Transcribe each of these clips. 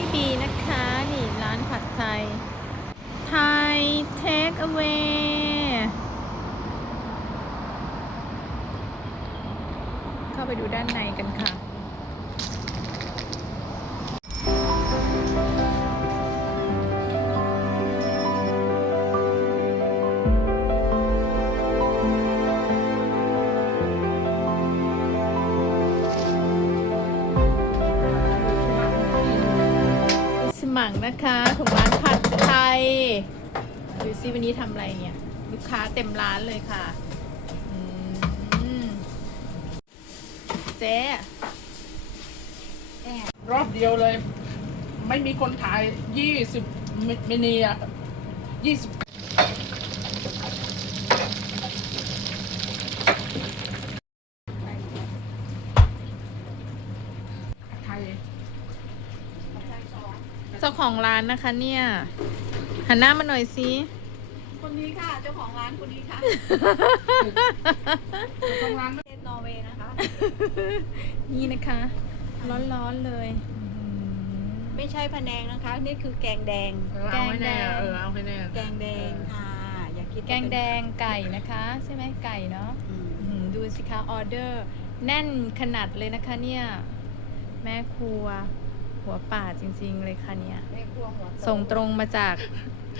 พี่บีนะคะ นี่ร้านผัดไทย ไทยเทคเอา a y เข้าไปดูด้านในกันค่ะ มังนะคะของร้านผัดไทยดูซิวันนี้ทำอะไรเนี่ย ลูกค้าเต็มร้านเลยค่ะเจ๊รอบเดียวเลย ไม่มีคนถ่ายยี่สิบเมนีอะยี่สิบ เจ้าของร้านนะคะเนี่ยหันหน้ามาหน่อยสิคนนี้ค่ะ เจ้าของร้านคนนี้ค่ะทำงานไม่ประเทศนอร์เวย์นะคะ นี่นะคะ ร้อนๆเลย ไม่ใช่พะแนงนะคะ นี่คือแกงแดง เออเอาให้แน่เออเอาให้แน่แกงแดงค่ะ อย่าคิดว่าแกงแดงไก่นะคะ ใช่ไหมไก่เนาะอืมอื้อหือดูสิคะออเดอร์ แน่นขนาดเลยนะคะเนี่ย แม่ครัว หัวป่าจริง ๆ เลยค่ะเนี่ยแม่ครัวหัวโตส่งตรงมาจาก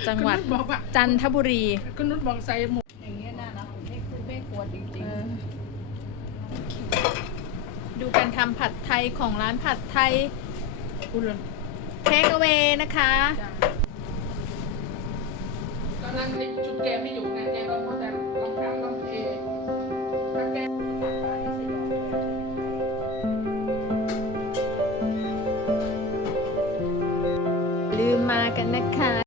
จังหวัดคุณนุชบอกว่าจันทบุรี คุณนุชบอกใส่หมูอย่างเงี้ยน่ารักนี่คือแม่ครัวจริงดูการทำผัดไทยของร้านผัดไทยคุณเลยเทคเอา a y นะคะ ตอนนั้นไอ้จุดแกไม่อยู่ มากันนะคะ